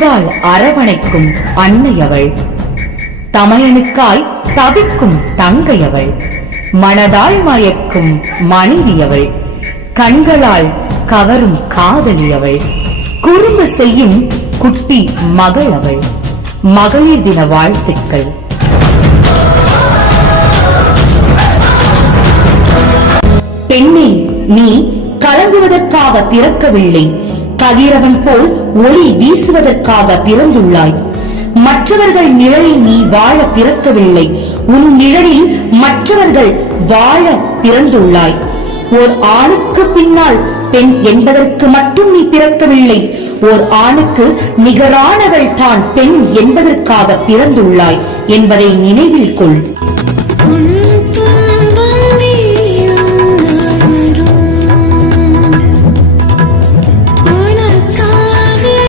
அன்பால் அரவணைக்கும் அன்னையவள், தமையனுக்காய் தவிக்கும் தங்கையவள், மனதால் மயக்கும் மனைவியவள், கண்களால் கவரும் காதலியவள், குறும்பு செய்யும் குட்டி மகளவள். மகளிர் தின வாழ்த்துக்கள். பெண்ணே, நீ கலங்குவதற்காக பிறக்கவில்லை, கதிரவன் போல் ஒளி வீசுவதற்காக பிறந்துள்ளாய். மற்றவர்கள் நிழலில் நீ வாழ பிறக்கவில்லை, உன் நிழலில் மற்றவர்கள் வாழ பிறந்துள்ளாய். ஓர் ஆணுக்கு பின்னால் பெண் என்பதற்கு மட்டும் நீ பிறக்கவில்லை, ஓர் ஆணுக்கு நிகரானவள் தான் பெண் என்பதற்காக பிறந்துள்ளாய் என்பதை நினைவில் கொள்.